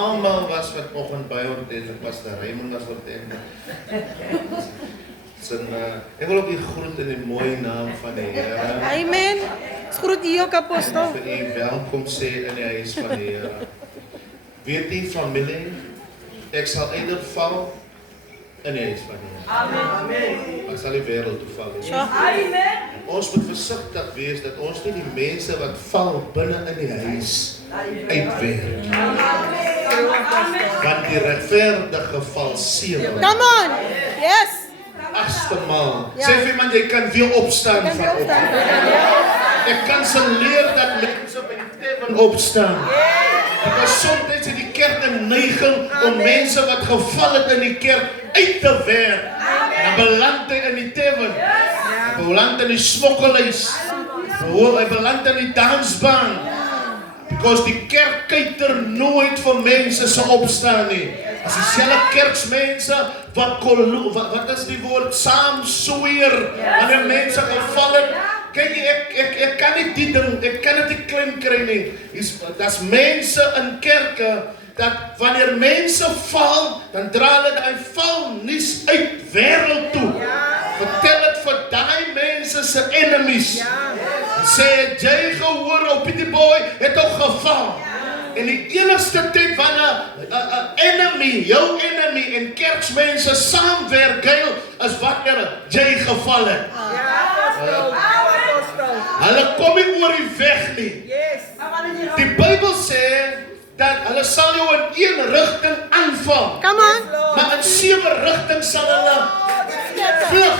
Almal was vanoggend by ons, Pastor Raymond was ordeend. Ek wil ook u groet in die mooi naam van die Here. Amen. Ons groet u ook, apostel. Vir u welkom sê in die huis van die Here. Weet u familie, ek sal eider val in die huis van die Here. Amen. Ek sal die wêreld toe val. Amen. Ons moet versigtig wees dat ons nie die mense wat val binne in die huis uitwerk. Want die regverdige val 7. Come on. Yes. 8ste maal. Ja. Sê vir iemand, jy kan weer opstaan Kan weer opstaan. vanoggend. Ek kan se leer dat mense by die tafel opstaan. Because soms het die kerk 'n neiging om mense wat geval het in die kerk uit te werk. En dan beland hy in die tafel. Hy beland in die smokkelhuis. Hy beland in die dansbaan. Because die kerk kyk er nooit vir mense se opstaan nie. As dieselfde kerksmense wat is die woord, saam sweer, wanneer mense geval het. Kyk ek kan nie die ding, ek kan dit nie klein kry nie. Daar's mense in kerke, dat wanneer mense val, dan dra hulle die valnuus uit wêreld toe. Vertel dit vir daai mense se enemies. Sê, jy gehoor op die boy, het ook geval. En die enigste tyd wanneer 'n enemy, jou enemy en kerksmense saamwerk, is wanneer jy geval het. Hulle kom nie oor die weg nie. Die Bybel sê dat hulle sal jou in een rigting aanval. Come on. Maar in 7 rigtings sal hulle vlug.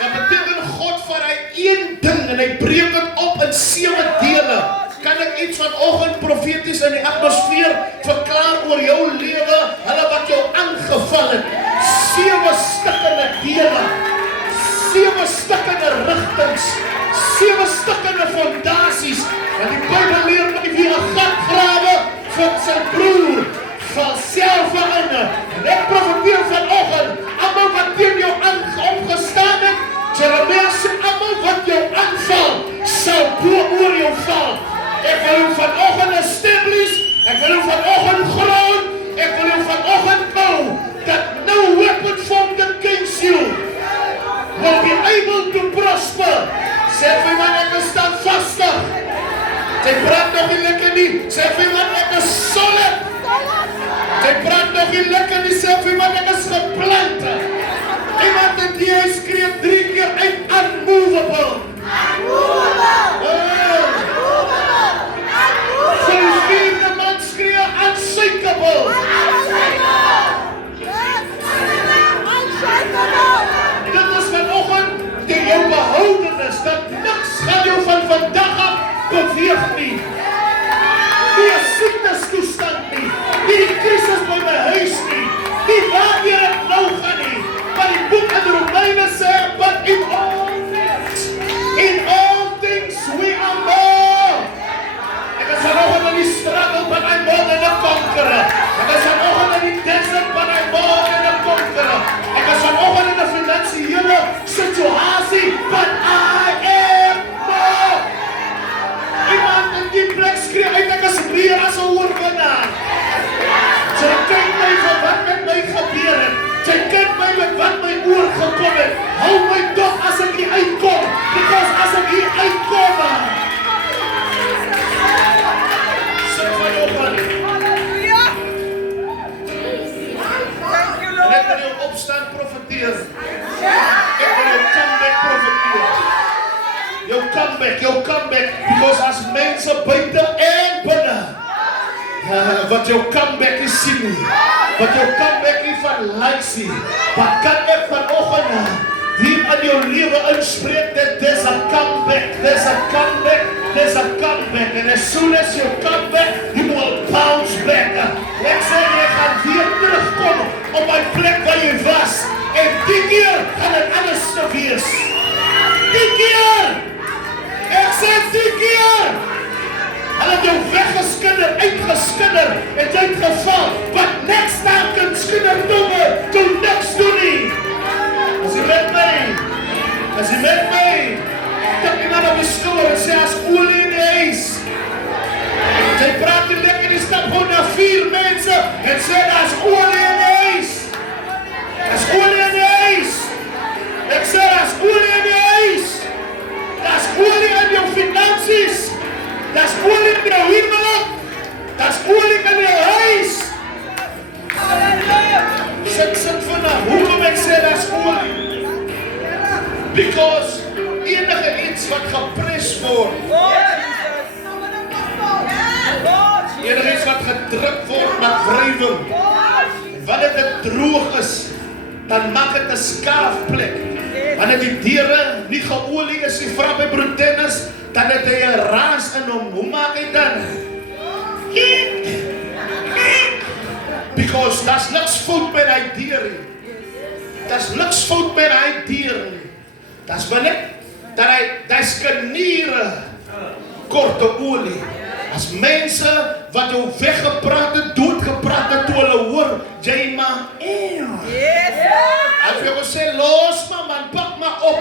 Dat beteken God vir hy een ding en hy breek dit op in 7 dele. Kan ek iets vanoggend profeties in die atmosfeer verklaar oor jou lewe, hulle wat jou aangeval het. 7 stukkende dele, 7 stukkende rigtings, 7 stukkende fondasies. Want die Bybel leer my wie 'n gat grawe vir sy broer, val self in. En ek profeteer vanoggend, almal wat teen jou opgestaan het, Jeremia sê, almal wat jou aanval, sal oor jou val. Ek wil jou vanoggend establish, ek wil jou vanoggend grond, ek wil jou vanoggend bou, that no weapon formed against you will be able to prosper. Sê vir my, ek is standvastig. Jy praat nog nie lekker nie, sê vir my, ek is solid. Jy praat nog nie lekker nie, sê vir my, ek is geplant. Iemand het die skree 3 keer uit, unmovable. Vir die 4de man skree, unshakable. Dit is vanoggend die jou behoudenis, dat niks gaan jou van vandag af beweeg nie. Nie 'n siektestoestand nie, nie die krisis by my huis nie, nie waarheen ek nou gaan nie. Maar die boek in Romeine sê, but in all things we are more. Ek is vanoggend in die struggle, but I'm more than a conqueror. Ek is vanoggend in die desert, but I'm more than a conqueror. Ek is vanoggend in 'n finansiële situasie, but I am more. Iemand in die plek skree uit, ek is meer as 'n oorwinnaar. Sy kyk my vir wat met my gebeur het. Sy kyk my met wat my oorgekom het. Hou my dop as ek hier uitkom, because as ek hier uitkom, sit vanoggend. En ek wil jou opstaan profeteer. Ek wil jou comeback profeteer. Jou comeback, because as mense buite en binne, wat jou comeback is sien, wat jou comeback is van lyk, wat kan ek vanoggend hier in jou lewe inspreek, that there's a comeback, there's a comeback, there's a comeback, and as soon as you come back, you will bounce back. Ek sê, jy gaan weer terugkom op my plek waar jy was, en die keer gaan dit anders te wees. Die keer! Ek sê die keer! Hulle het jou weggeskinder, uitgeskinder, en jy het geval. But next time kan skinderdonge toe niks doen nie. As jy met my, tik iemand op die skouer en sê, as olie in die huis. Jy praat nie lekker, die stap gewoon na 4 En sê, daar's olie in die huis. Daar's olie in die huis. Ek sê, daar's olie in die huis. Daar's olie in jou finansies. Daar's olie in jou huwelik. Daar's olie in jou huis. Sit vanaf. Hoekom ek sê daar's olie? Because enige iets wat gepres word, enige iets wat gedruk word met wrywing, wanneer dit droog is, dan maak dit 'n skaafplek. Wanneer die deure nie geolie is, die vra by broer Dennis, dan het hy 'n raas in hom. Hoe maak hy dan? Because daar's niks fout met hy deur nie. Daar's niks fout met hy deur nie. Daar's net dat hy skaniere korte olie. As mense wat jou weggepraat het, doodgepraat het, toe hulle hoor, jy maar, as jy sê, los man, pak maar op.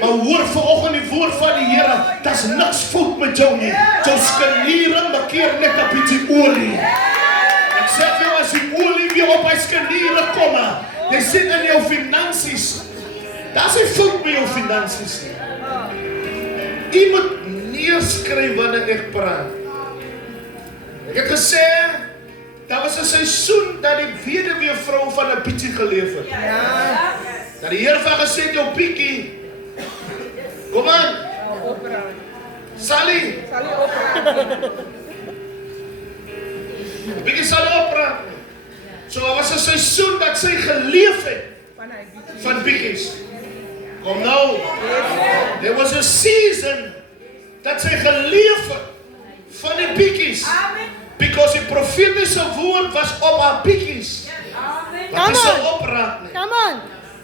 Maar hoor vanoggend die woord van die Here, daar's niks fout met jou nie. Jou skaniere bekeer net 'n bietjie olie. Ek sê vir jou, as die olie weer op hy skaniere kom, jy sit in jou finansies. Daar's nie fout met jou finansies nie. Jy moet neerskryf wanneer ek praat. Ek het gesê, daar was 'n seisoen dat die weduwee vrou van 'n bietjie geleef het. Dat die Here van gesê het, jou bietjie, kom aan, Sally oppraat. Bietjie Sally oppraat. So, daar was 'n seisoen dat sy geleef het van bietjies. Kom nou, there was a season dat sy geleef het van die bietjies. Because die profetiese woord was op haar bietjies. Dat is sy opraak nie.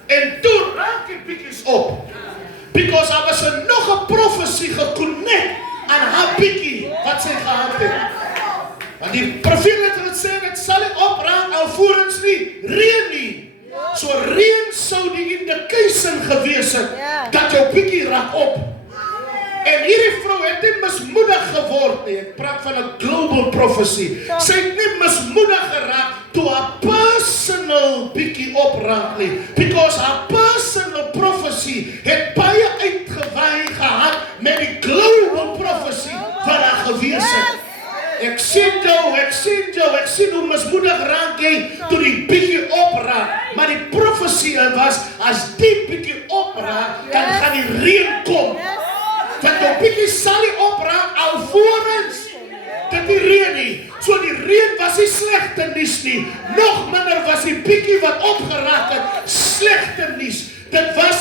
En toe raak die bietjies op. Because daar was nog 'n profesie geconnect aan haar bietjie wat sy gehad het. Want die profeet het gesê, dit sal nie opraak alvorens nie reën nie. So reën sou die indication gewees het, dat jou bietjie raak op. En hierdie vrou het nie mismoedig geword nie. Ek praat van 'n global prophecy. Sy het nie mismoedig geraak toe haar personal bietjie opraak nie. Because haar personal prophecy het baie uitgewaai gehad met die global prophecy wat haar gewees het. Ek sien hoe mismoedig raak jy toe die bietjie opraak. Maar die profesie was, as die bietjie opraak, dan gaan die reën kom. Want die bietjie sal nie opraak alvorens dit die reën nie. So die reën was nie slegte nuus nie. Nog minder was die bietjie wat opgeraak het slegte nuus. Dit was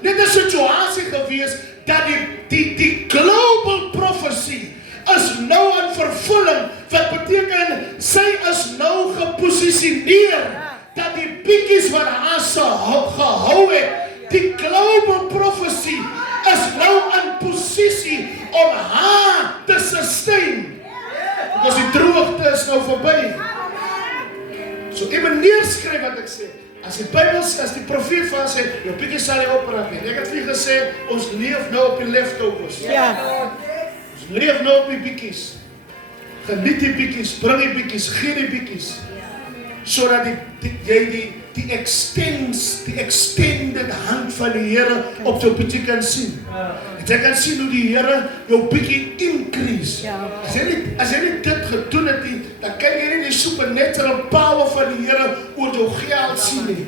net 'n situasie gewees dat die global prophecy is nou in vervulling, wat beteken sy is nou geposisioneer dat die bietjies wat haar gehou het, die global prophecy is nou in posisie om haar te sustain. Because die droogte is nou verby. So ek moet neerskryf wat ek sê. As die Bybel sê, as die profeet van sê, jou bietjie sal jy opraak nie. Ek het vir gesê, ons leef nou op die leftovers. Ons leef nou op die bietjies. Geniet die bietjies, bring die bietjies, gee die bietjies. Sodat jy die extended hand van die Here op jou bietjie kan sien. En jy kan sien hoe die Here jou bietjie increase. As jy nie dit gedoen het nie, dan kan jy nie die supernatural power van die Here oor jou geld sien nie.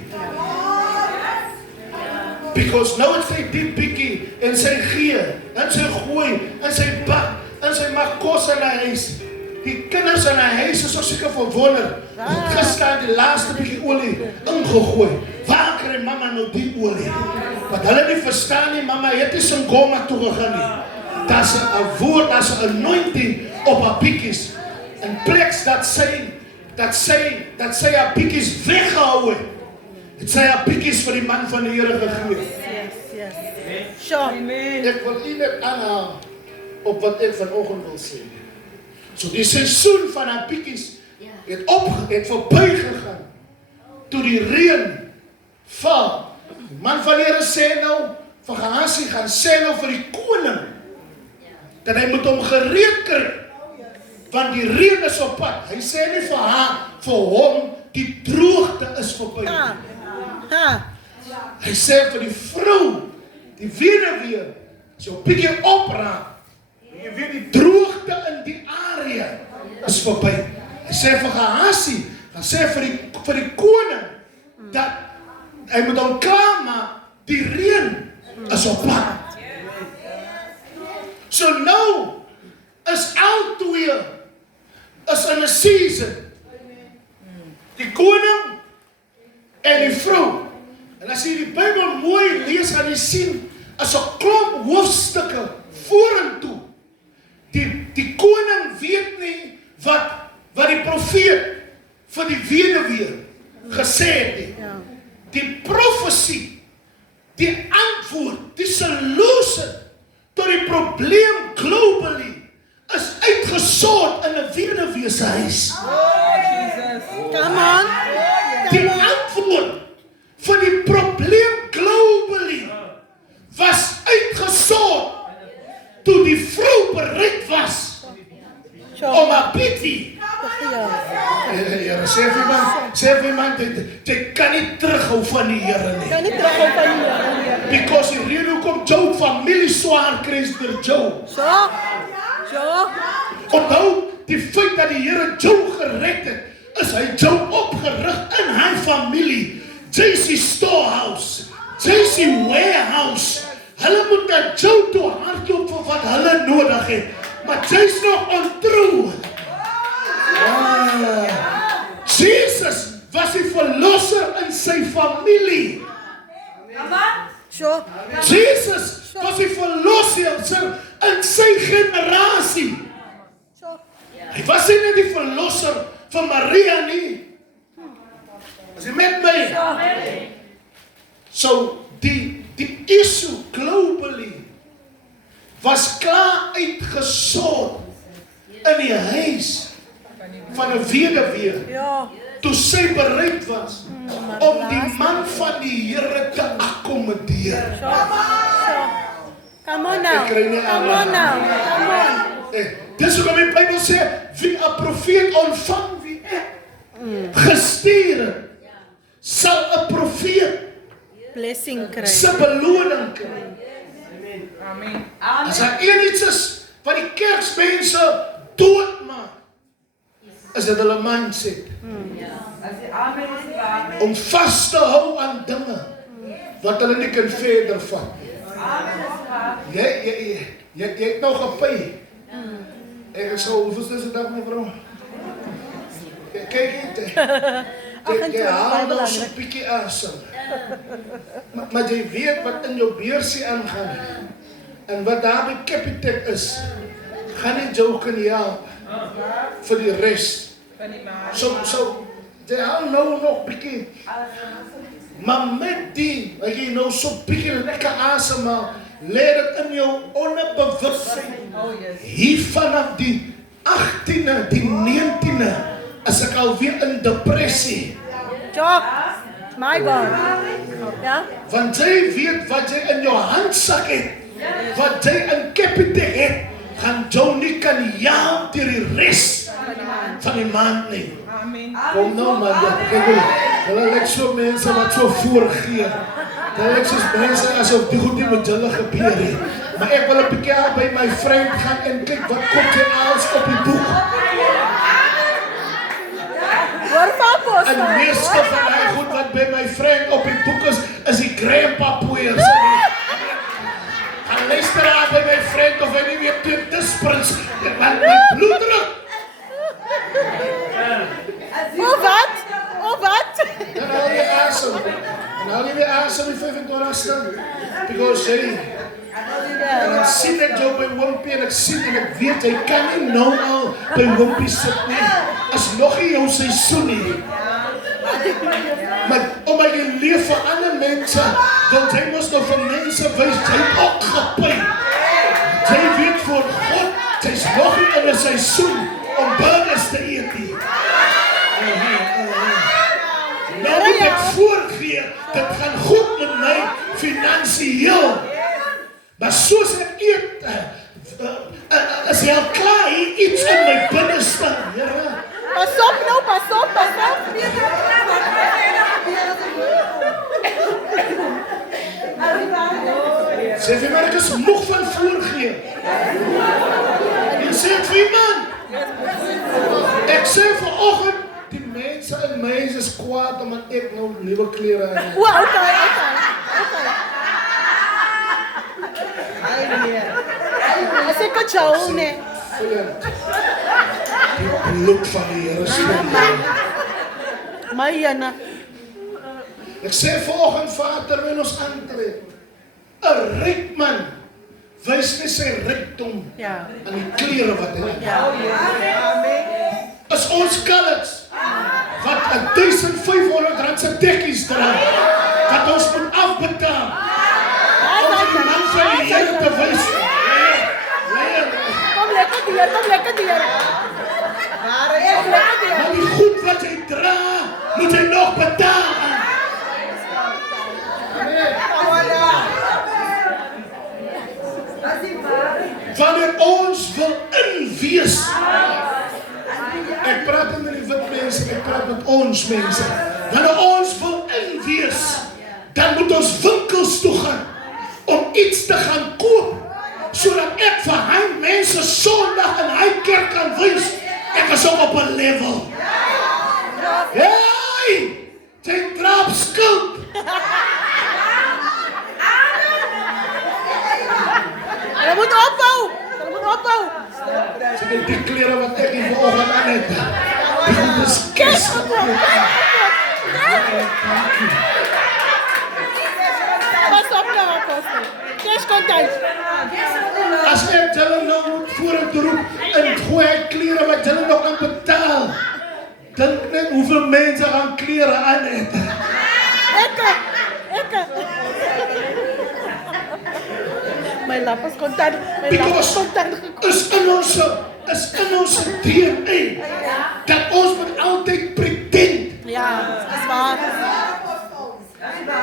Because nou het sy die bietjie en sy gee, en sy gooi, en sy bak, en sy maak kos in die huis. Die kinders in die huis is ook seker verwonder. Het gestaan die laaste bietjie olie ingegooi. Waar kry mama nou die olie? Want hulle nie verstaan nie, mama het nie sy goma toe gegaan nie. Daar's 'n woord, daar's 'n anointing op haar bietjies. In plek dat sy haar bietjies weggehou het. Het sy haar bietjies vir die man van die Here gegee. Ek wil net aanhaal op wat ek vanoggend wil sê. So die seisoen van haar bietjies het verby gegaan. Toe die reën val. Die man van die Here sê nou, vir Gehasie gaan sê nou vir die koning, dat hy moet hom gereed kry, want die reën is op pad. Hy sê nie vir haar, vir hom die droogte is verby. Hy sê vir die vrou, die weduwee, as jy 'n bietjie opraak, jy weet die droogte in die area is verby. Hy sê vir Gehazi, hy sê vir die koning, dat hy moet hom klaarmaak, die reën is op pad. So nou is albei is in 'n season. Die koning en die vrou. En as jy die Bybel mooi lees, gaan jy sien, as 'n klomp hoofstukke vorentoe. Die koning weet nie wat die profeet vir die weduwee gesê het nie. Die profesie, die antwoord, die solution tot die probleem globally is uitgesort in 'n weduwee se huis. Come on. Die antwoord vir die probleem globally was uitgesort toe die vrou bereid was om 'n bietjie. Here, sê vir iemand, jy kan nie terughou van die Here nie. Kan nie terughou van die Here nie. Because die rede hoekom Job familie swaar kry deur Job. So. Onthou die feit dat die Here Job gered het, is hy Job opgerig in hy familie. JC Storehouse, JC Warehouse. Hulle moet na Job toe hardloop vir wat hulle nodig het. Maar jy's nog ontrou. Jesus was die verlosser in sy familie. Jesus was die verlosser in sy generasie. Hy was nie net die verlosser van Maria nie. Is jy met my? So die issue globally was klaar uitgesort in die huis van 'n weduwee. Toe sy bereid was om die man van die Here te akkommodeer. Come on now. Dis hoekom die Bybel sê, wie 'n profeet ontvang, wie ek gestuur het, sal 'n profeet blessing kry. Sy beloning kry. Amen. As daar iets is wat die kerksmense doodmaak, is dit hulle mindset. Om vas te hou aan dinge wat hulle nie kan verder vat. Jy het nou gepy. Ek sê, hoeveel is dit dag, mevrou? Kyk net. Jy haal nou so 'n bietjie asem. Maar jy weet wat in jou beursie aangaan. En wat daar by Capitec is, gaan nie jou kan help vir die res. So, jy haal nou nog bietjie. Maar met die, wat jy nou so bietjie lekker asem haal, leer dit in jou onderbewustzijn. Hier vanaf die 18e, die 19e, is ek alweer in depressie. Job, my God. Ja? Want jy weet wat jy in jou handsak het, wat jy in Capitec het, gaan jou nie kan jaag deur die res van die maand nie. Kom nou man, hulle lyk so mense wat so voorgee. Hulle lyk soos mense asof die goed nie met hulle gebeur het. Maar ek wil 'n bietjie by my vriend gaan en kyk wat kom jy als op die boek. En meeste van die goed wat by my vriend op die boek is die grandpa poeiers. En luister aan by my vriend of hy nie weet toe disprins, want my bloeddruk. Of wat? Dan hou jy asem. Dan hou jy weer asem die 25ste. Because jy, en ek sien ek jou by Wimpie en ek sien en ek weet, jy kan nie nou al by Wimpie sit nie. Is nog nie jou seisoen nie. Maar omdat jy leef vir ander mense, want jy moes nou vir mense wys, jy het ook gepyn. Jy weet voor God, jy is nog nie in 'n seisoen om burgers te eet nie. Nou moet ek voorgee, dit gaan goed met my finansiëel. Maar soos ek eet, is hy al klaar hier iets in my binneste, Here. Pas op. vanoggend, die mense en meisjes is kwaad omdat ek nou nuwe klere aan het. Wow, okay. Ay, nee. As ek kan jou, nee. Vyand, die bloed van die Here spreek. My Jana. Ek sê volgende Vader, wil ons aantree. 'n ryk man wys nie sy rykdom Ja. aan die klere wat hy het. Ja. As ons kalks wat 1500 rand se dekkies dra, wat ons moet afbetaal, om die man van die Here te wys. Kom lekker dier. Maar die goed wat hy dra, moet hy nog betaal. Wanneer ons wil inwees, ek praat nie met die wit mense, ek praat met ons mense. Wanneer ons wil inwees, dan moet ons winkels toe gaan om iets te gaan koop, sodat ek vir hy mense Sondag in hy kerk kan wys, ek is ook op 'n level. Hey! Jy trap skuld. Jy moet ophou. Sy die klere wat ek hier vanoggend aan het. Die goed is kes. Pas op nou, Apostel. Cash contant. As ek julle nou moet vorentoe roep en gooi hy klere wat julle nog kan betaal, dink net hoeveel mense gaan klere aan het. Ek. My lapas contant. Because is in ons DNA dat ons moet altyd pretend. Ja, dis waar.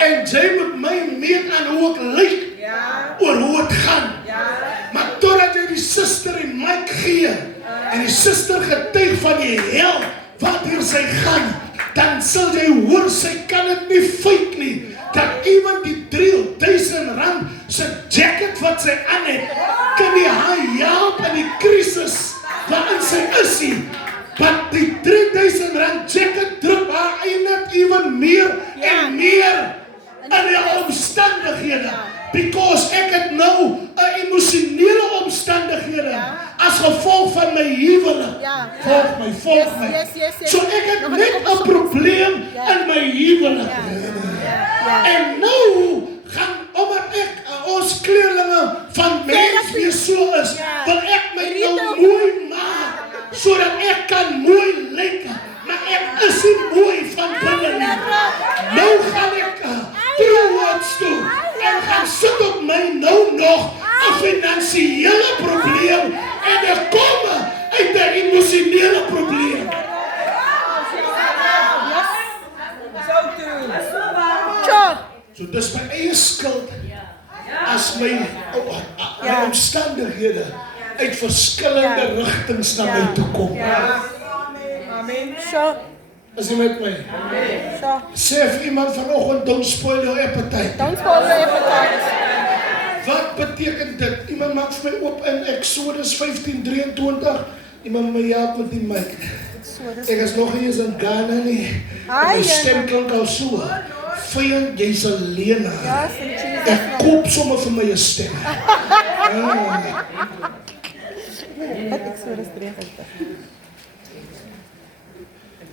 En jy moet my meet aan hoe ek lyk, oor hoe het gaan. Maar totdat jy die suster die mic gee, en die suster getuig van die hel, wat hier sy gaan, dan sal jy hoor, sy kan het nie fake nie, dat iemand die 3000 rand sy jacket wat sy aan het, kan die haar help in die crisis waarin sy is nie. Want die 3000 rand jacket druk haar eindelijk even meer en meer in die omstandighede. Because ek het nou 'n emosionele omstandighede as gevolg van my huwelik. Volg my. Yes. So ek het net 'n probleem in my huwelik. En nou gaan, omdat ek ons kleerlinge van mens weer so is, wil ek my nou mooi maak, sodat ek kan mooi lyk, maar ek is nie mooi van binne nie. Nou gaan ek Truwords toe en gaan sit op my nou nog 'n finansiële probleem en ek kom uit 'n emosionele probleem. So dis my eie skuld as my omstandighede uit verskillende rigtings na my toe kom. Amen. So. Is jy met my? So. Sê vir iemand vanoggend, don't spoil your appetite. Don't spoil your appetite. Wat beteken dit? Iemand maak vir my oop in Exodus 15:23. Iemand my help met die mic. Ek is nog nie eens in Ghana nie. My stem klink al so. Vyand, jy's 'n leienaar. Ek koop sommer vir my 'n stem. Wat Exodus 23?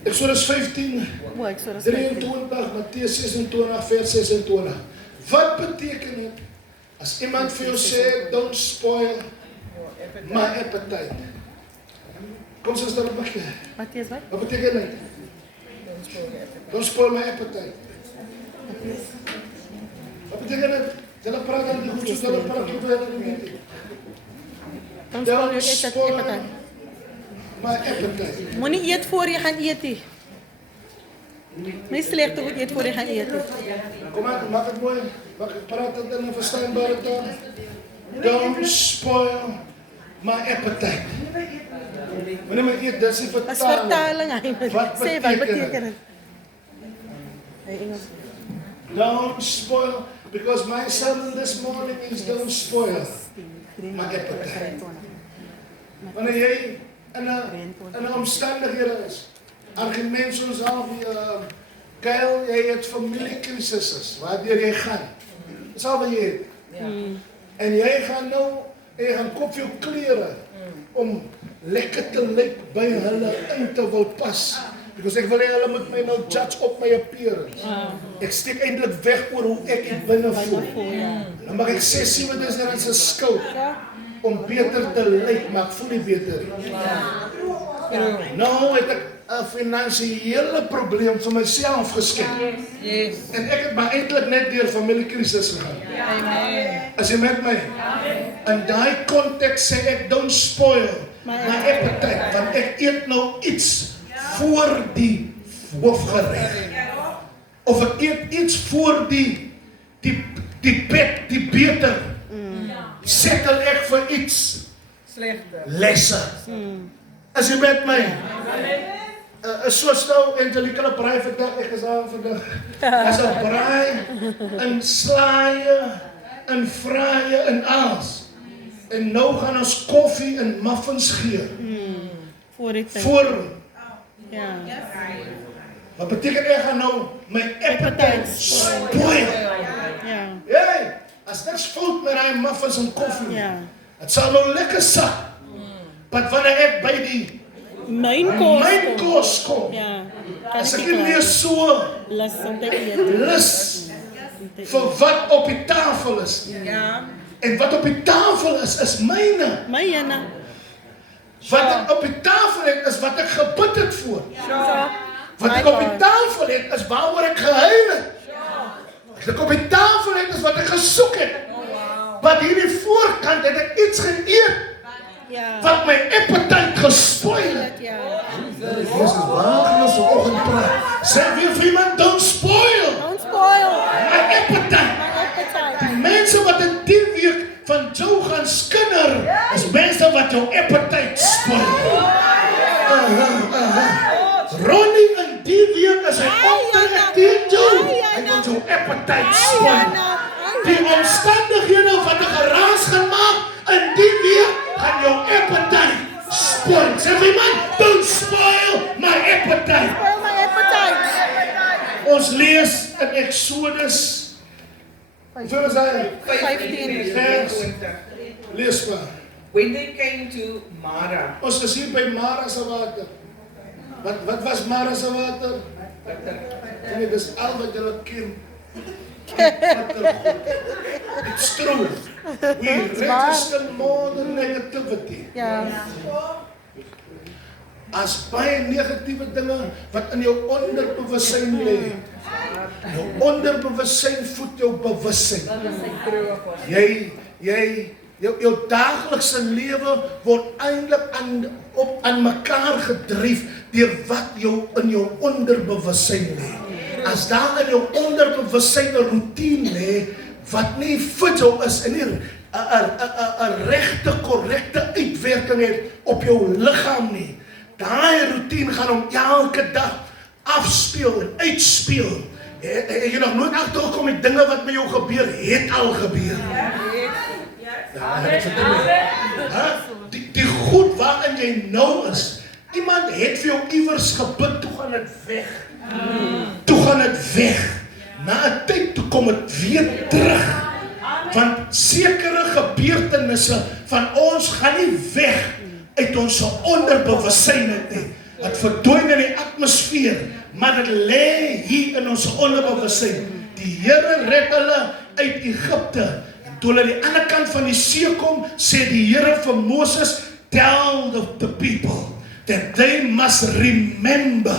Exodus 15:23, Matteus 26 vers 26. Wat beteken dit as iemand vir jou sê, don't spoil my appetite? Kom ons start begin. Matteus wat? Wat beteken dit? Don't spoil my appetite. Wat beteken dit? Julle praat dan die goed soos julle praat oor dit. Don't spoil your appetite. My appetite. Moenie eet voor jy gaan eet nie. Nie slegte goed eet voor jy gaan eet nie. Kom aan, maak het mooi. Praat het in 'n verstaanbare taal. Don't spoil my appetite. Wanneer my eet, dit is die As vertaling. vertaling eintlik. Sê wat beteken dit? Hey Engels. Don't spoil, because my sermon this morning is don't spoil my appetite. Wanneer jy in 'n omstandighede is, argument soos al die Kyle, jy het familiekrisis, waardeur jy gaan. Dis al wat jy het. En jy gaan nou, jy gaan koop jou klere om lekker te lyk by hulle in te wil pas. Because ek wil hê hulle moet my nou judge op my appearance. Ek steek eintlik weg oor hoe ek binne voel. Dan mag ek sê, sien wat is daar in sy skuld om beter te lyk, maar ek voel nie beter. Nou het ek 'n finansiële probleem vir myself geskep. En ek het maar eintlik net deur familiekrisis gegaan. As jy met my, in daai konteks sê ek, don't spoil my appetite, want ek eet nou iets voor die hoofgereg. Of ek eet iets voor die bed, die beter. Settle ek vir iets lesser. As jy met my, soos nou Angelica hulle braai vandag, ek is daar vandag, as 'n braai, in slaaie, in vraaie, in alles. En nou gaan ons koffie en muffins gee. Voor die tyd. Ja. Wat beteken ek gaan nou my appetite spoil? Ja. Hey, as niks fout met daai muffins en koffie. Ja. Het sal nou lekker sak. Maar wanneer ek by die Myn kos kom, Ja. as ek nie meer so Lus om te eet. lus vir wat op die tafel is. En wat op die tafel is myne. Myne. Wat ek op die tafel het, is wat ek gebid het voor. Wat ek op die tafel het, is waaroor ek gehuil het. Wat ek op die tafel het, is wat ek gesoek het. Wat hierdie voorkant het ek iets geëet, wat my appetite gespoil het. Jesus, waar gaan ons vanoggend praat? Sê weer vir iemand, don't spoil my appetite. Die mense wat in die week van jou gaan skinder, is mense wat jou appetite spoil. Ronnie in die week is hy optrek teen jou. Hy wil jou appetite spoil. Die omstandighede wat 'n geraas gaan maak in die week gaan jou appetite spoil. Sê vir man, don't spoil my appetite. Ons lees in Exodus 15 vers. Lees maar. When they came to Mara, Ons is hier by Mara se water. Wat was Mara se water? Nee, dis al wat julle ken. It's true. We register more than negativity. Ja. As baie negatiewe dinge wat in jou onderbewussyn lê. Jou onderbewussyn voed jou bewussyn. Jou daaglikse lewe word eintlik aan mekaar gedryf deur wat jou in jou onderbewussyn lê. As daar in jou onderbewussyn 'n roetine lê wat nie vir jou is en nie 'n regte, korrekte uitwerking het op jou liggaam nie. Daai roetine gaan hom elke dag afspeel en uitspeel. Jy nog nooit agtergekom met dinge wat met jou gebeur, het al gebeur. Die goed waarin jy nou is, iemand het vir jou iewers gebid, toe gaan dit weg. Toe gaan dit weg. Na 'n tyd toe kom dit weer terug. Want sekere gebeurtenisse van ons gaan nie weg uit ons onderbewussyn nie. Dit verdwyn in die atmosfeer, maar dit lê hier in ons onderbewussyn. Die Here red hulle uit Egipte. En toe hulle aan die ander kant van die see kom, sê die Here vir Moses, tell the people that they must remember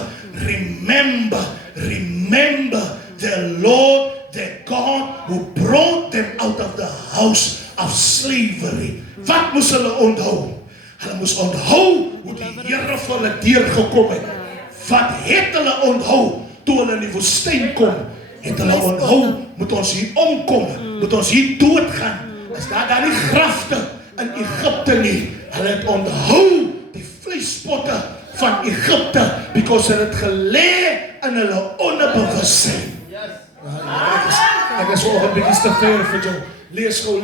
the Lord, their God, who brought them out of the house of slavery. Wat moes hulle onthou? Hulle moes onthou hoe die Here vir hulle deurgekom het. Wat het hulle onthou toe hulle in die woestyn kom? Het hulle onthou, moet ons hier omkom, moet ons hier doodgaan. Is daar nie grafte in Egipte nie. Hulle het onthou die vleispotte van Egipte, because hulle het gelê in hulle onderbewussyn. Ek is wel 'n bietjie te ver vir jou. Lees gou.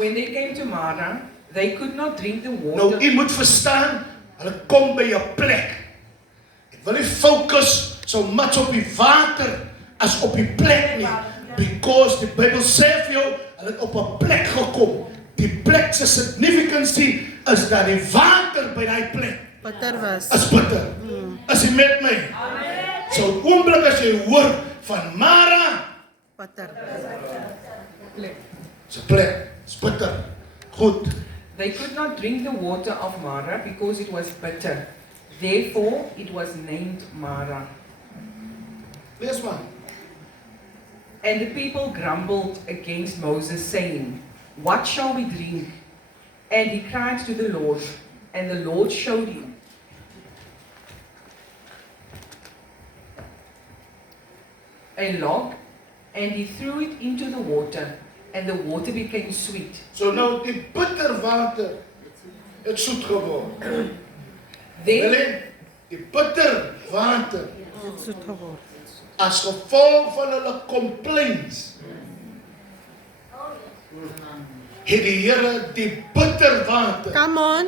when they came to Mara, they could not drink the water. Nou, u moet verstaan, hulle kom by 'n plek. wil nie focus so much op die water as op die plek nie. Because die Bybel sê vir jou, hulle het op 'n plek gekom. Die plek se significancy is dat die water by daai plek Bitter was. is bitter. Is jy met my? So oomblik as jy hoor van Mara, Bitter. is 'n plek, is bitter. Goed. They could not drink the water of Mara because it was bitter. Therefore, it was named Mara. Lees maar. And the people grumbled against Moses, saying, "What shall we drink?" And he cried to the Lord, and the Lord showed him. A log, and he threw it into the water, and the water became sweet. So nou die bitter water het soet geword. Then, Hulle die bitter water Het soet geword. as gevolg van hulle complaints het die Here die bitter water. Come on.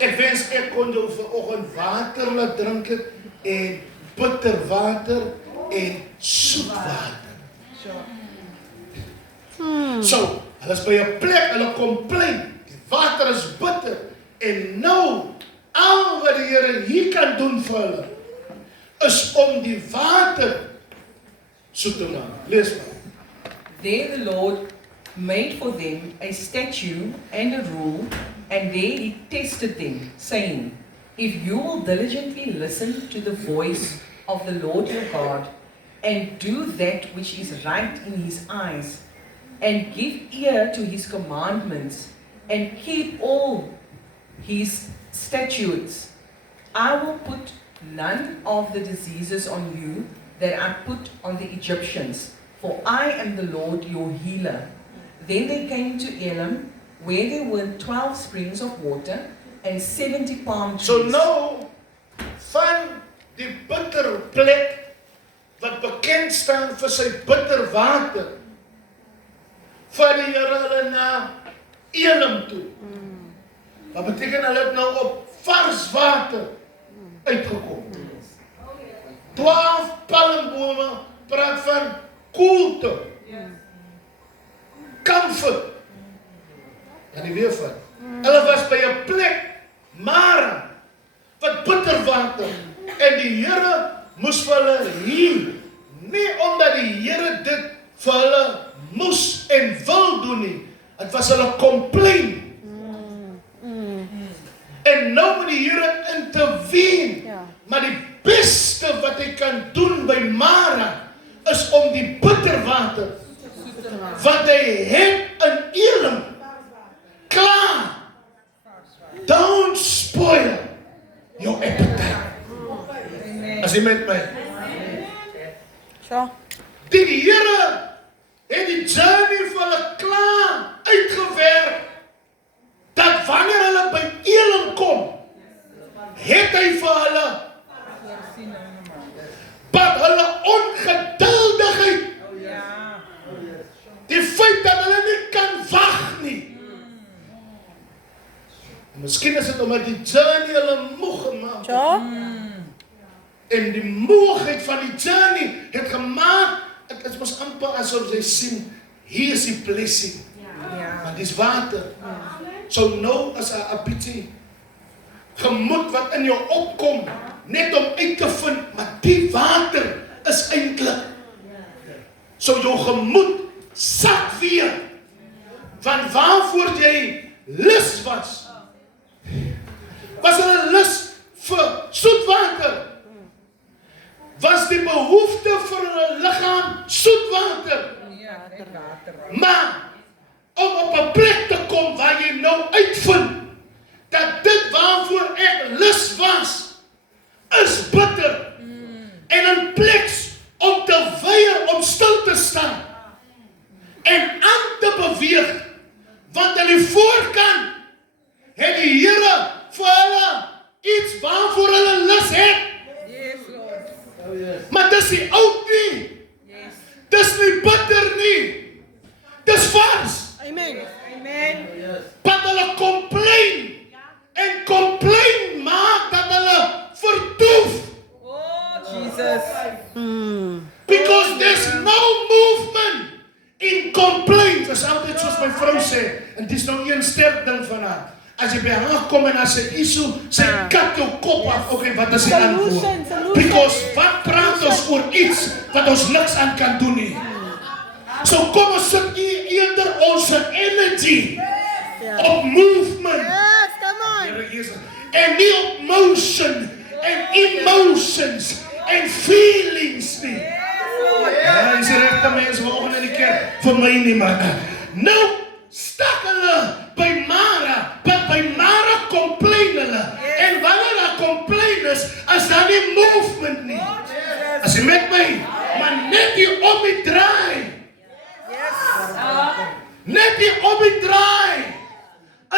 Ek wens ek kon jou vanoggend water laat drink het en bitter water en soet water. So, hulle is by 'n plek, hulle complain, die water is bitter en nou al wat die Here hier kan doen vir hulle is om die water soet te maak. Lees maar. there the Lord made for them a statute and a rule, and there he tested them, saying, "If you will diligently listen to the voice of the Lord your God, and do that which is right in his eyes, and give ear to his commandments, and keep all his statutes, I will put none of the diseases on you that I put on the Egyptians, for I am the Lord your healer." Then they came to Elim, where there were 12 springs of water and 70 palm trees. So nou van die bitter plek wat bekend staan vir sy bitter water, vat die Here hulle na Elim toe. Wat beteken hulle het nou op vars water uitgekom. 12 palmbome praat van koelte. Comfort. Kan nie weer vat. Hulle was by 'n plek, Mara, wat bitter water. En die Here moes vir hulle hier, nie omdat die Here dit vir hulle moes en wil doen nie. Het was hulle complain. En nou moet die Here intervene. Ja. Maar die beste wat hy kan doen by Mara is om die bitter water wat hy het in Elim klaar. Don't spoil your appetite. As jy met my. So. Die Here het die journey vir hulle klaar uitgewerk. Dat wanneer hulle by Elim kom, het hy vir hulle wat hulle ongeduldigheid, die feit dat hulle nie kan wag nie. Miskien is dit omdat die journey hulle moeg gemaak het. So. En die moegheid van die journey het gemaak, het is mos amper asof jy sien, hier is die blessing, maar dis water. So nou as 'n bietjie gemoed wat in jou opkom, net om uit te vind, maar die water is eintlik. So jou gemoed sak weer, van waarvoor jy lus was. Was hulle lus vir soet water? Was die behoefte vir hulle liggaam soet water? Maar om op 'n plek te kom waar jy nou uitvind dat dit waarvoor ek lus was is bitter. En in plaas om te weier om stil te staan en aan te beweeg, want aan die voorkant het die Here vir hulle iets waarvoor hulle lus het. Maar dis nie oud nie. Dis nie bitter nie. Dis vars. Amen. Dat hulle complain en complain maak dat hulle verdoef Jesus. Because there's no movement in complaints. As altyd soos my vrou sê, en dis nou een sterk ding van haar. As jy by haar kom en as sy issue, sy kat jou kop af, okay, wat is die antwoord? Because wat praat ons oor iets wat ons niks aan kan doen nie? So kom ons sit eerder ons energy op movement. Yes, come on. En nie op motion en emotions en feelings nie. Ja, is die regte mens vanoggend in die kerk vir my nie, man. Nou stak hulle by Mara, by Mara complain hulle. En wanneer hulle complain is daar nie movement nie. As jy met my, maar net die om die draai. Net die om die draai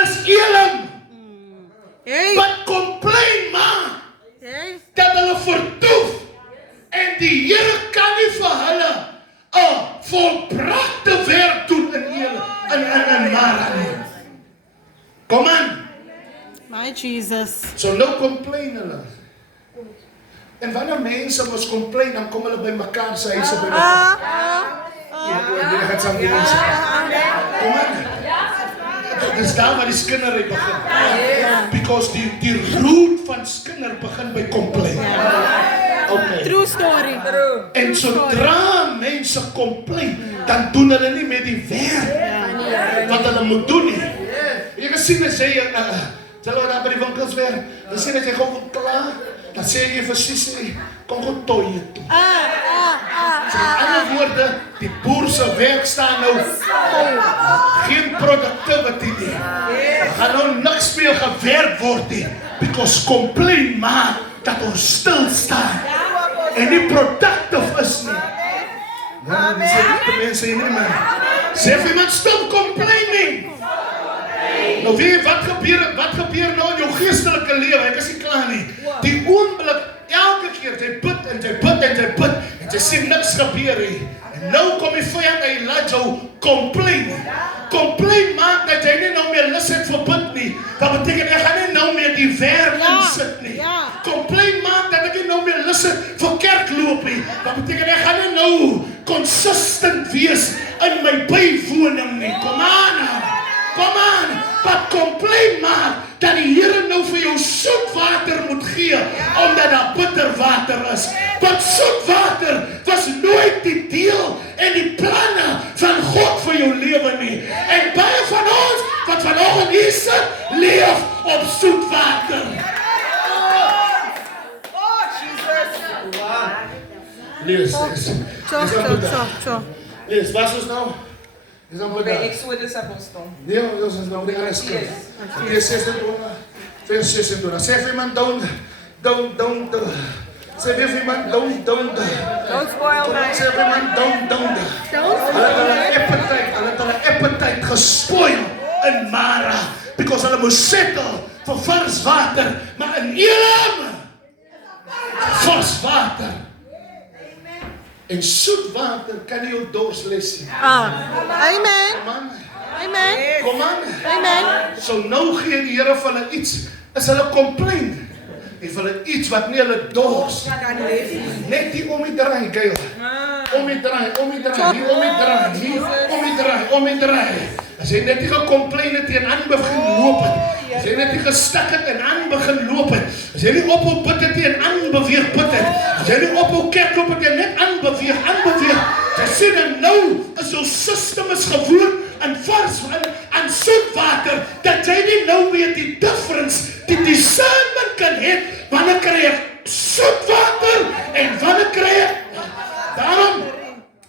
is Elim. Hey. Wat complain maak Hey. dat hulle vertoef en die Here kan nie vir hulle 'n volbrachte werk doen in Mara nie. Kom aan. My Jesus. So nou complain hulle. En wanneer mense mos complain, dan kom hulle by mekaar se huise by mekaar. Jy gaan saam die mense. Kom aan. Dis daar waar die skinnery begin. Because die root van skinder begin by complain. Okay. True story. En sodra mense complain, dan doen hulle nie meer die werk wat hulle moet doen nie. Jy kan sien as jy hulle daar by die winkels werk, dan sien as jy gou klaar, dan sê jy vir Sissie, kom goed toie toe. So in ander woorde, die boer se werk staan nou geen productivity nie. Gaan nou niks meer gewerk word nie, because complain maak dat ons stil staan en nie productive is nie. Nou, dis die mense hier nie, man. Sê vir iemand, stop complaining. Nou weet wat gebeur nou in jou geestelike lewe? Ek is nie klaar nie. Die oomblik, elke keer, jy bid en jy bid en jy bid, en jy sê niks gebeur nie. En nou kom die vyand en hy laat jou complain. Complain maak dat jy nie nou meer lus het vir bid nie. Dat beteken, jy gaan nie nou meer die werk insit nie. Complain maak dat ek nie nou meer lus het vir kerkloop nie. Dat beteken, jy gaan nie nou consistent wees in my bywoning nie. Kom aan, wat complain maak dat die Here nou vir jou soet water moet gee, omdat daar bitter water is. Want soet water was nooit die deel en die planne van God vir jou lewe nie. En baie van ons, wat vanoggend hier sit, leef op soet water. Lees. Lees, wat is nou? By Exodus apostel. Nee, ons is nou die arresteer. Vers 26. Sê vir iemand, don't. Sê vir iemand, don't. Don't spoil my. Sê vir iemand, don't. Hulle het hulle appetite gespoil in Mara, because hulle moes settle vir vars water, maar in Elim, vars water. En soet water kan nie jou dors les nie. Amen. Kom aan. Amen. So nou gee die Here vir hulle iets, is hulle complain. En vir hulle iets wat nie hulle dors. Net die om die draai, kyk. Om die draai, om die draai. As jy net nie gecomplain het en aan begin loop het. As jy net nie gestik het en aan begin loop het. As jy nie ophou bid het en aan beweeg bid het. As jy nie ophou kerk loop het en net aan beweeg. Jy sien en nou is jou system is gewoon aan vars, aan soet water, dat jy nie nou weet die difference, die discernment kan hê, wanneer kry ek soet water en wanneer kry ek. Daarom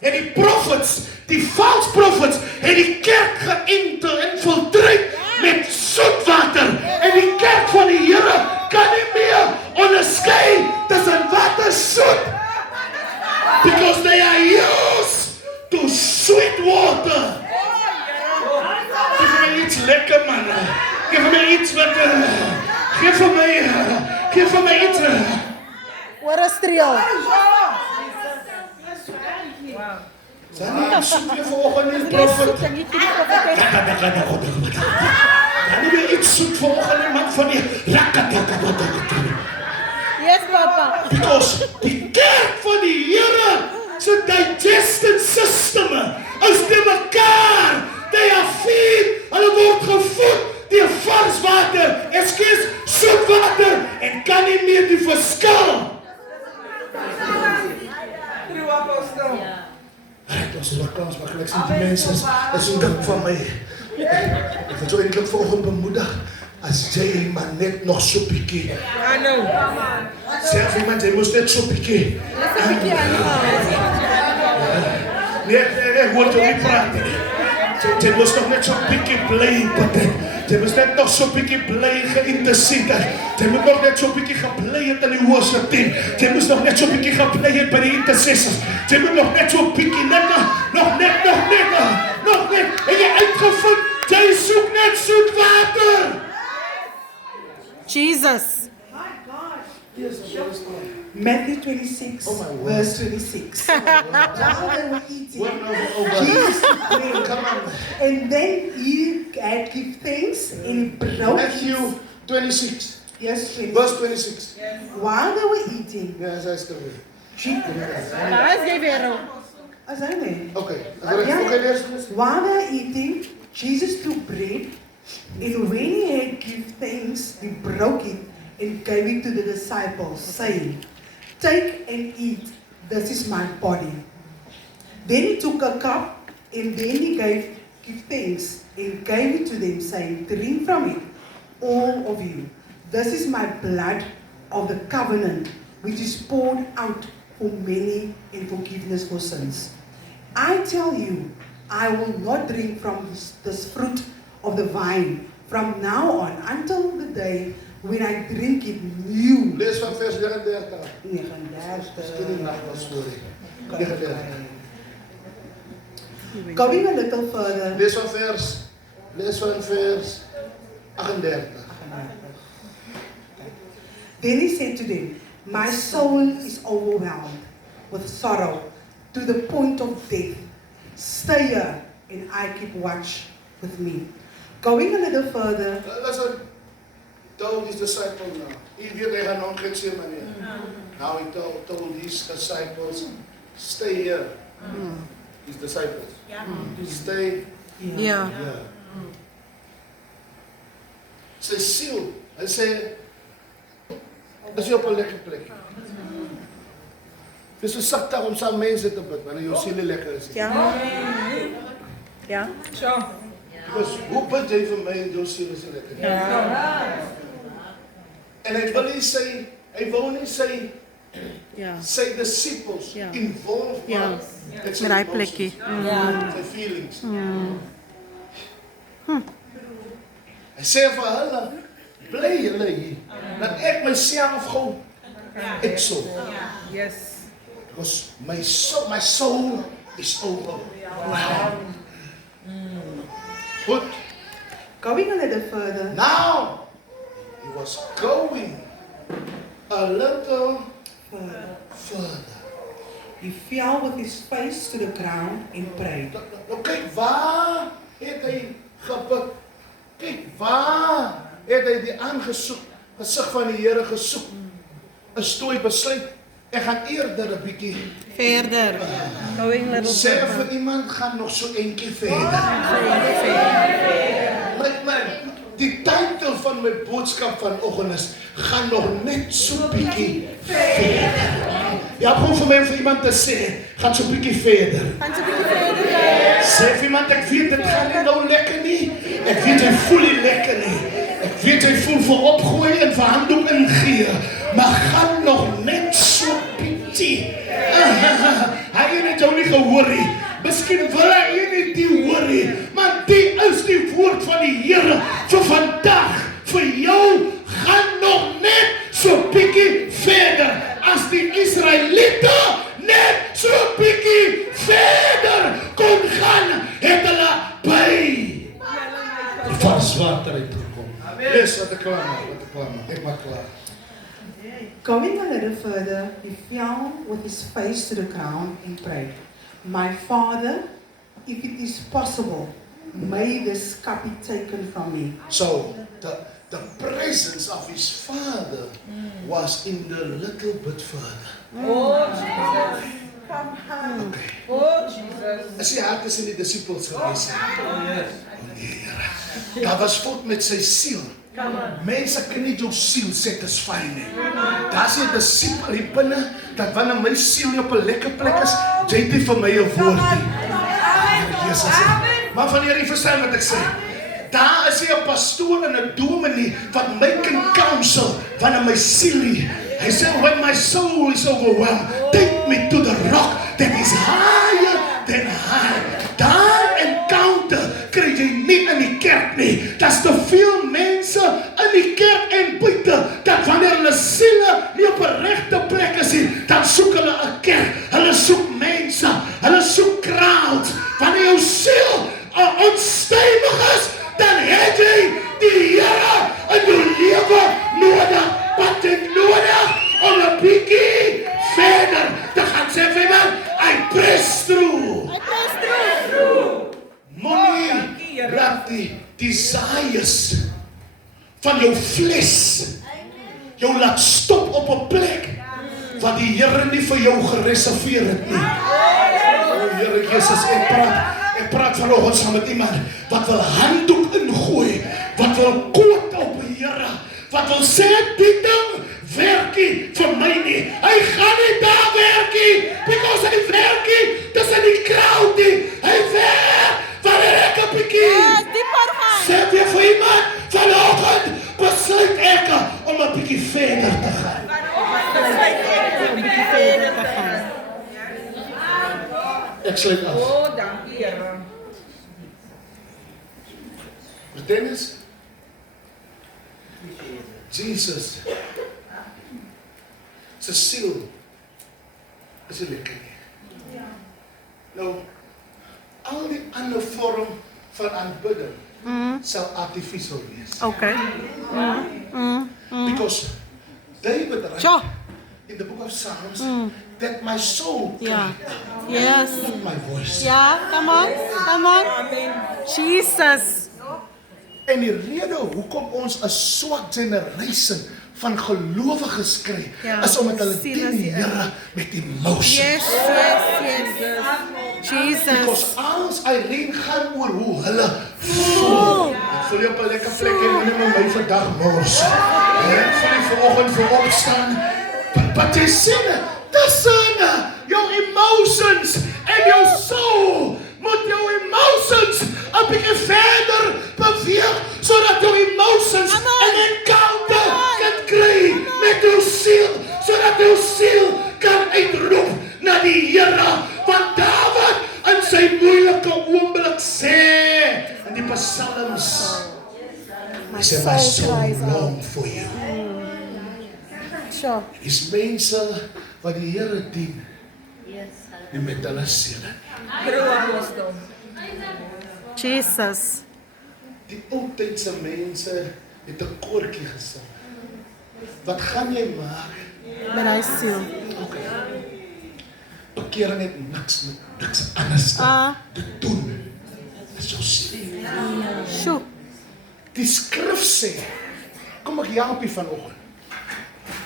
het die prophets, die false prophets, het die kerk geïnfiltreer met soet water. En die kerk van die Here kan nie meer onderskei tussen wat is soet. Because they are used to sweet water. Geef my iets lekker, man. Geef my iets wat... Geef my iets... What a trio. Zijn nie soet weer vanoggend in profet. Dan nie weer iets soet vanoggend in man van die... Yes, Papa. Because die kerk van se digestion system is te mekaar. They are feed, hulle word gevoed deur vars water, ekskuus, soet water en kan nie meer die verskil. True apostle. Alright, ons is wat kans, maar ek sien die mense is so dik van my. Ek wil so eintlik vanoggend bemoedig, as jy maar net nog so bietjie. I know. Sê vir iemand, jy moes net so bietjie. Nee, hoor jy nie praat nie. Jy moes nog net so bietjie bly, Patrick. Jy moes net nog so bietjie bly geïnteresseerd. Jy moet nog net so bietjie gebly het in die worship team. Jy moes nog net so bietjie gebly het by die intercessors. Jy moet nog net so bietjie nog net. En jy uitgevind, jy soek net soet water. Jesus. Matthew 26, Oh my word. verse 26. While they were eating, One over. Jesus prayed, Come on. and then he had give thanks and broke. Matthew 26, Yes, 26. verse 26. While they were eating, Ja, sy is terug. Daar is jy weer. as I know, Okay, lees. while they were eating, Jesus took bread, and when he had give thanks, he broke it and gave it to the disciples, saying, "Take and eat, this is my body." Then he took a cup, and then he give thanks, and gave it to them, saying, "Drink from it, all of you. This is my blood of the covenant, which is poured out for many in forgiveness for sins. I tell you, I will not drink from this fruit of the vine from now on until the day when I drink it new." Lees van vers 39. 39. Miskien die nag was storie. 39. Going a little further. Lees van vers 38. Then he said to them, "My soul is overwhelmed with sorrow to the point of death. Stay here and I keep watch with me." Going a little further, Listen, told his disciples now. He weet hy gaan hom Getsemane. Now he told his disciples, stay here. His disciples. Stay Ja. here. Sy siel, hy sê, is jy op 'n lekker plek? Dis so sakta om saam mense te bid, wanneer jou siel nie lekker is. Ja. Ja. Sure. Because hoe bid jy vir my en jou siel is nie lekker? En hy wil nie sy Ja. sy disciples Ja. involved Ja. met sy Met daai emotions, plekkie. sy feelings. Hy sê vir hulle, bly julle hier, dat ek myself gou exalt. Yes. Because my soul is overwhelmed. Goed, going a little further, now he was going a little further. he fell with his face to the ground and prayed. Nou kyk, waar het hy gebid? Kyk, waar het hy die aangesoek, gesig van die Here gesoek? 'n Stooi besluit, ek gaan eerder 'n bietjie Verder. Going little sê further. vir iemand, gaan nog so eentjie verder. Die titel van my boodskap vanoggend is, gaan nog net so bietjie verder. Ja, kom vir my en vir iemand te sê, gaan so bietjie verder. Gaan so 'n bietjie verder. Sê vir iemand, ek weet dit gaan nie nou lekker nie. Ek weet jy voel nie lekker nie. Ek weet jy voel vir opgooi en vir handdoek ingee. Maar gaan nog net so bietjie. Hy het jou nie gehoor nie. Miskien wil hy nie die hoor nie. Maar die is die woord van die Here vir vandag. Vir jou gaan nog net so bietjie verder. As die Israeliete net so bietjie verder kon gaan, het hulle by die vars water uitgekom. Lees wat ek klaar maak, ek maak klaar. Going a little further, he fell with his face to the ground and prayed, "My Father, if it is possible, may this cup be taken from me." So, the presence of his father was in the little bit further. Oh, Jesus. Oh, Jesus. As die hart is in die disciples gewees. Nee, Here. Daar was fout met sy siel. Mense kan nie jou siel satisfy nie. Daar's 'n disipel hier binne, dat wanneer my siel nie op 'n lekker plek is, jy het nie vir my 'n woord nie. Jesus. Maar wanneer jy verstaan wat ek sê, daar is hier 'n pastoor en 'n dominee wat my kan counsel wanneer my siel nie. Hy sê, when my soul is overwhelmed, take me to the rock that is higher than high. Daar encounter kry jy nie in die kerk nie. Daar's te veel mense in die kerk en buite, dat wanneer hulle siele nie op 'n regte plek is nie, dan soek hulle 'n kerk. Hulle soek mense, hulle soek crowds. Wanneer jou siel onstuimig is, dan het jy die Here in jou lewe nodig. Wat het nodig om 'n bietjie verder te gaan sê vir my, I press through. Moenie laat die desires van jou vlees jou laat stop op 'n plek wat die Here nie vir jou gereserveer het nie. O Here Jesus, ek praat vanoggend saam met iemand wat wil handdoek ingooi, wat wil koot op die Here, wat wil sê die ding werk nie vir my nie. Hy gaan nie daar werk nie, because hy werk nie tussen die crowd nie. Hy werk wanneer ek 'n bietjie sê weer vir iemand vanoggend, besluit ek om 'n bietjie verder te gaan. Ek sluit af. Oh, dankie, Here. Maar Dennis, Jesus, sy siel is nie lekker nie. Nou, al die ander vorm van aanbidding sal artificial wees. Okay. Because David writes Sure. in the book of Psalms that my soul Yeah. cried, Yes. not my voice. Yeah, come on. Jesus. En die rede hoekom ons 'n swak generation van gelowiges kry, Ja, is omdat hulle sien dien as die die Here met emotion. Yes. Jesus. Because alles Irene gaan oor hoe hulle voel. Ek voel jy op 'n lekker plek en moenie my vandag mors. Ek voel jy vanoggend vir opstaan. But jy sien, tussen jou emotions en jou soul, moet jou emotions 'n bietjie verder beweeg, sodat jou emotions 'n encounter kan kry met jou siel, sodat jou siel kan uitroep na die Here. Want Dawid in sy moeilike oomblik sê in die psalms, hy sê, my soul long for you. Sure. Is mense wat die Here dien, nie met hulle siele. Jesus. Die oudtydse mense het 'n koortjie gesing. Wat gaan jy maak? Met hy siel. Okay. Bekering het niks anders te doen. Dis jou siel. Sjoe. Die skrif sê, kom ek help jy vanoggend.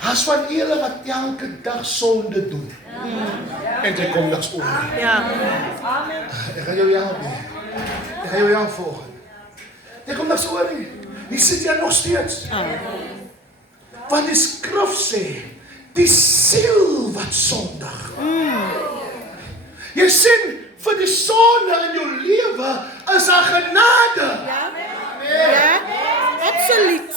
As van julle wat elke dag sonde doen. En jy kom niks oor nie. Ja. Ek gaan jou help nie. Ek gaan jou help volgende. Jy kom niks oor nie. Nie sit jy nog steeds. Want die skrif sê, die siel wat sondig. Jy sien, vir die sonde in jou lewe is 'n genade. Ja. Absoluut.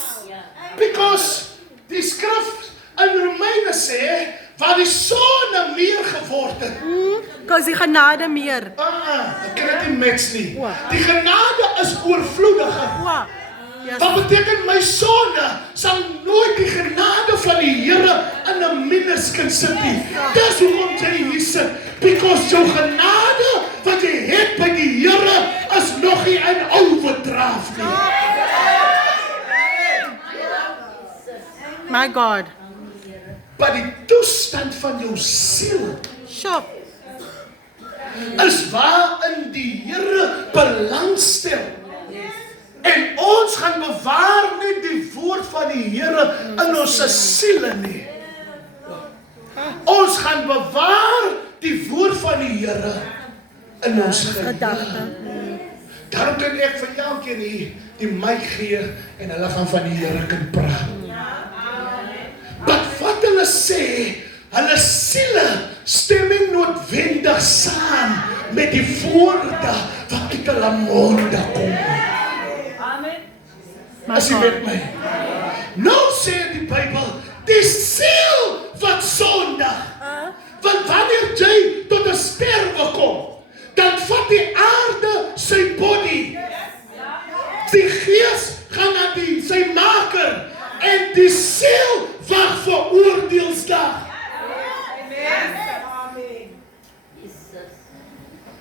Because die skrif in Romeine sê, waar die sonde meer geword het. Because die genade meer. Ek kan dit nie mix nie. Wow. Die genade is oorvloediger. Wow. Yes. Dat beteken my sonde sal nooit die genade van die Here in 'n minus kan sit nie. Dis hoekom jy hier sit. Because jou genade wat jy het by die Here is nog nie in oordraf nie. My God. Maar die toestand van jou siel Sure. is waarin die Here belangstel. En ons gaan bewaar nie die woord van die Here in ons siele nie. Ons gaan bewaar die woord van die Here in ons Gedagte. Daarom kan ek vir elkeen die mic gee en hulle gaan van die Here kan praat. Wat hulle sê, hulle siele stem nie noodwendig saam met die woorde wat uit hulle monde kom. As jy met my. Nou sê die Bybel, die siel wat sondig. Want wanneer jy tot 'n sterwe kom, dan vat die aarde sy body. Die gees gaan na sy maker en die siel wag vir oordeelsdag.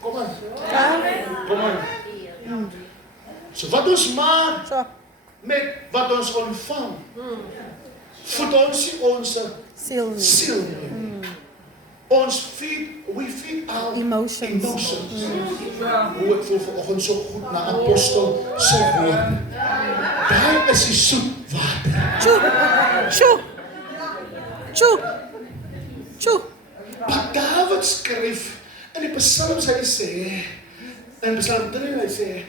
Kom aan. Kom aan. So wat ons maak So, met wat ons ontvang, voed ons nie ons siel nie. siel nie. We feed our Emotions. Hoe ek voel vanoggend so goed na apostel se woord. Daai is die soet water. Tjoe. Wat David skryf in die Psalms, hy sê, in Psalm 3 hy sê,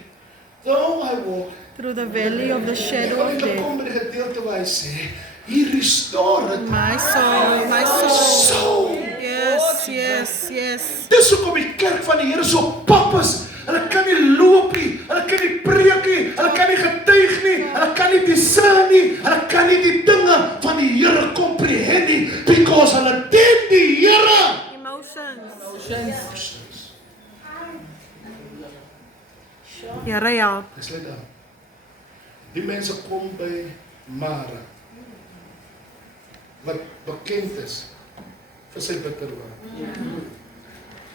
though I walk, Through the valley of the shadow of ek death. kom by die gedeelte waar hy sê, he restore it. My soul. So, Yes. dis hoekom die kerk van die Here so pap is. Hulle kan nie loop nie, hulle kan nie preek nie, hulle kan nie getuig nie, hulle kan nie discern nie, hulle kan nie die dinge van die Here comprehend nie, because hulle dien die Here. Emotions. Here help. Dis net dan. Die mense kom by Mara, wat bekend is vir sy bitterwoord.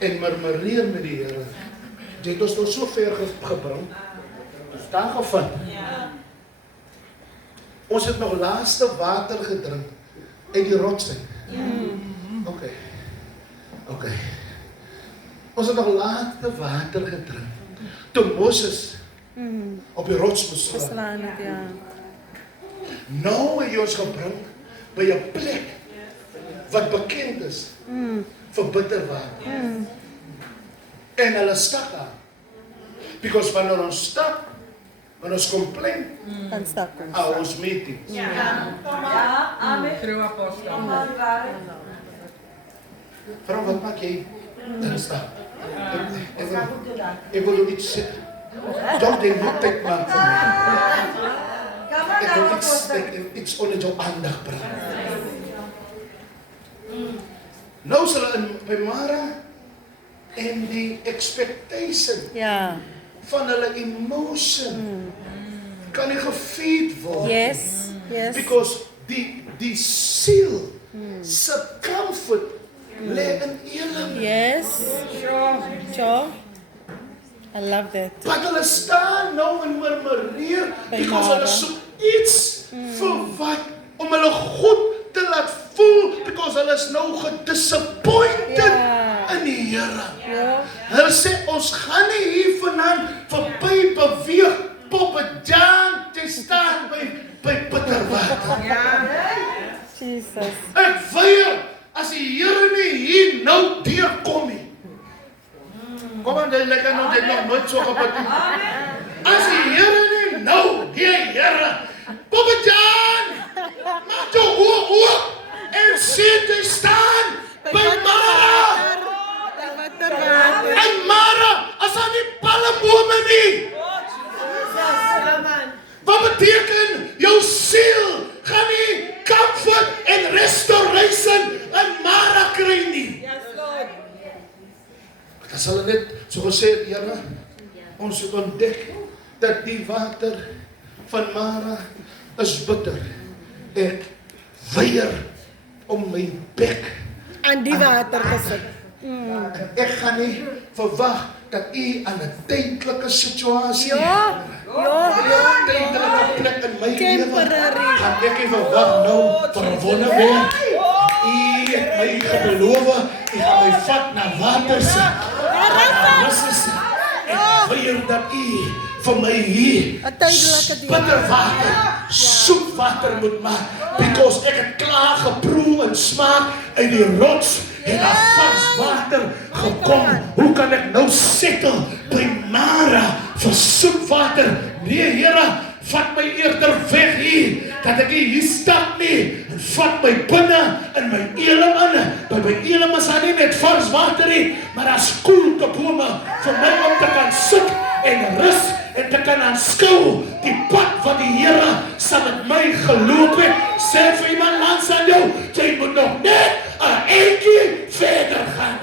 En murmureer met die Here. Jy het ons nog so ver gebring. Ons daar gevind. Ons het nog laaste water gedrink uit die rots uit. Okay. Ons het nog laaste water gedrink. Toe Moses op die rots moes slaan. Slaan het, ja. Nou het jy ons gebring by 'n plek wat bekend is vir bitterwater. En hulle stak daar. Because wanneer ons stak, wanneer ons complain, Dan stak ons. ons meetings. True apostle. Vrouw, wat maak jy? Dan stak. Ek wil jou iets sê. Don't jy moet tyd maak vir my. Ek wil iets onder jou aandag bring. Nou is hulle by Mara en die expectation Ja. van hulle emotion kan nie gefeed word. Yes. Because die siel se comfort lê in element. Yes. Sure. I love that. Maar hulle staan nou en murmureer By because Mara. hulle soek iets vir wat om hulle goed te laat voel because hulle is nou gedisappointed Ja. in die Here. Ja. Hulle sê ons gaan nie hier vanaand verby beweeg Poppejaan te staan by bitterwater. Jesus. Ek weier as die Here nie hier nou deurkom nie. Kom aan, jy kan nou dit nog nooit so gepad nie. As die Here nie nou, die Here, Poppejaan, maak jou oor en sien jy staan by Mara. En Mara, as daar nie palmbome nie. Wat beteken jou siel gaan nie comfort en restoration in Mara kry nie. As hulle net so gesê het, Here, ons het ontdek dat die water van Mara is bitter. Ek weier om my bek. Aan die water te sit. Ek gaan nie verwag dat u aan 'n tydelike situasie Ja. tydelike plek in my lewe Temporary. gaan ek nie verwag nou vir 'n wonderwerk. U het my beloof, u gaan my vat na waters. Ek weier dat u vir my hier 'n tydelike deel. bitter water, soet water moet maak, because ek het klaar geproe en smaak uit die rots het daar vars water gekom. Hoe kan ek nou settle by Mara vir soetwater? Nee, Here, vat my eerder weg hier, dat ek hier stap nie, en vat my binne in my elim in. By my elim is daar nie net vars water nie, maar daar is koelte bome vir my om te kan sit en rus en te kan aanskou die pad wat die Here saam met my geloop het. Sê vir iemand langs aan jou, jy moet nog net 'n eentjie verder gaan.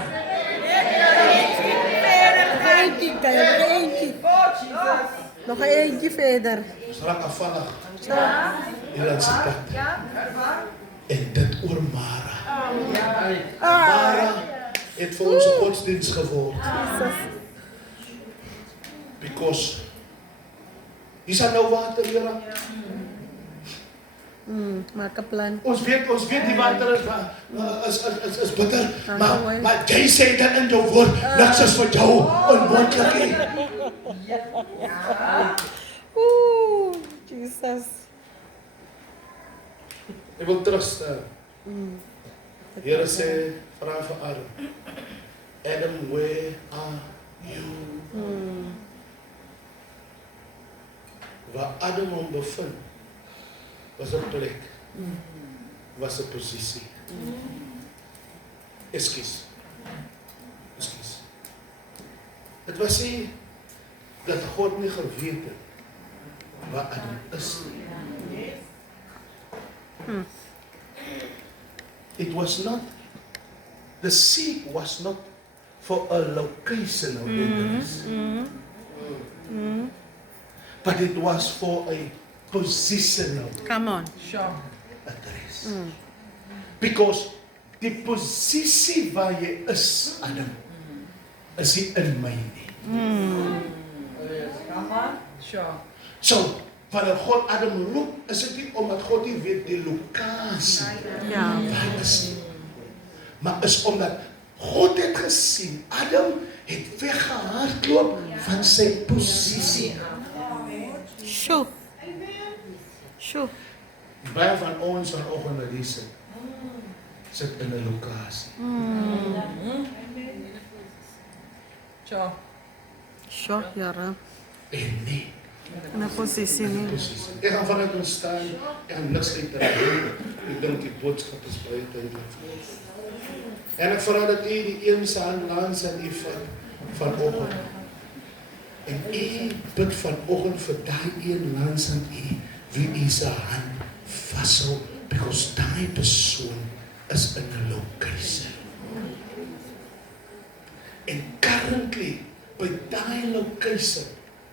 Nog een eentje verder. Ons raak afvallig. Hier aan sy pad. En dit oor Mara. Mara het vir ons 'n godsdienst geword. Because hier is nou water, Here. Maak 'n plan. Ons weet die water is bitter, maar jy sê dat in jou woord, niks is vir jou onmoontlik nie. Jesus. Ek wil terugstel. Here sê, vra vir Adam. Adam, where are you? Waar Adam hom bevind, was 'n plek, was 'n posisie. Ekskuus. Dit was nie dat God nie geweet het waar Adam is. It was not, the seed was not for a location of interest, but it was for a positional Come on. Sure. address. Because die posisie waar jy is, Adam, is nie in my nie. Come on. Sure. So, wanneer God Adam roep, is dit nie omdat God nie weet die lokasie Ja. waar is nie. Maar is omdat God het gesien, Adam het weggehardloop van sy posisie. Sjoe. Sjoe. Baie van ons vanoggend wat hier sit in 'n lokasie. Sure. Sjoe, Here. En nie In 'n posisie nie. posisie. Ek gaan vanuit ons staan, ek gaan niks uitdruk. Ek dink die boodskap is baie duidelik. En ek vra dat u die een se hand langs aan u vanoggend. En u bid vanoggend vir daai een langs aan u, wie u se hand vashou, because daai persoon is in 'n location. En currently, by daai location,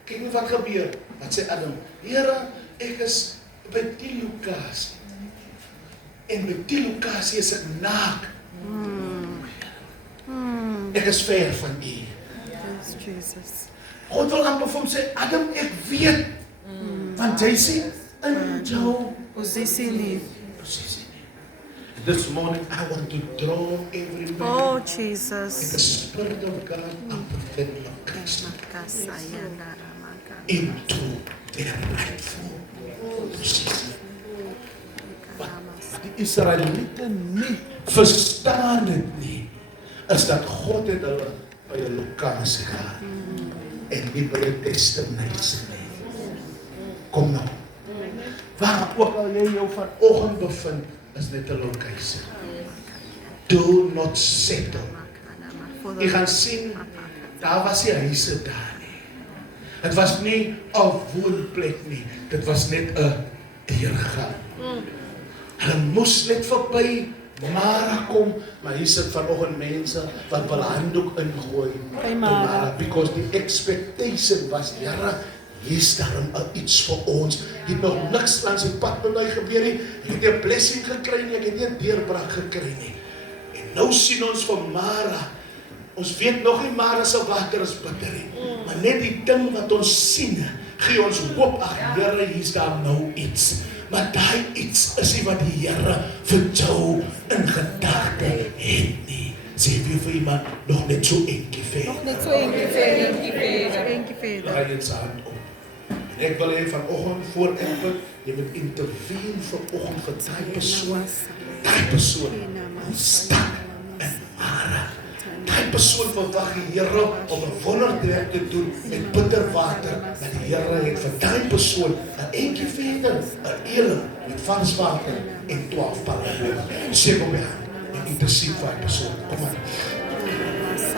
kyk net wat gebeur. Wat sê Adam? Here, ek is by die lokasie. En by die lokasie is ek naak. Ek is ver van u. Yes, Jesus. God wil amper vir hom sê, Adam, ek weet. Want jy sê, in jou Posisie nie. posisie. This morning, I want to draw every man Oh, in the Jesus. Spirit of God up to that location, Makasaya naramaka. into their rightful position. Wat die Israeliete nie verstaan het nie, is dat God het hulle by 'n lokasie gehad en nie by 'n destination nie. Kom nou. Waar ook al jy jou vanoggend bevind, is net 'n lokasie. Do not settle. Jy gaan sien, daar was nie huise daar nie. Het was nie 'n woonplek nie, dit was net 'n deurgang. Hulle moes net verby Mara kom, maar hier sit vanoggend mense wat wil handdoek ingooi By Mara. because the expectation was, Here, hier's daarom iets vir ons. Jy het nog niks langs die pad met my gebeur nie. Ek het nie 'n blessing gekry nie, ek het nie 'n deurbraak gekry nie. En nou sien ons van Mara. Ons weet nog nie Mara se water is bitter nie. Maar net die ding wat ons sien, gee ons hoop, ag Here, hier's daar nou iets. Maar daai iets is nie wat die Here vir jou in gedagte het nie. Sê vir iemand, nog net so eentjie verder. Net so eentjie verder. Eentjie verder. Draai dit se hand op. En ek wil hê vanoggend voor ek bid, jy moet intervene vanoggend vir daai persoon. Daai persoon stak in jare. Daai persoon verwag die Here om 'n wonderwerk te doen met bitter water. Dat die Here het vir daai persoon 'n entjie verder, 'n eele met vars water en 12 palle. Sê kom hier en intercede vir daai persoon. Kom maar.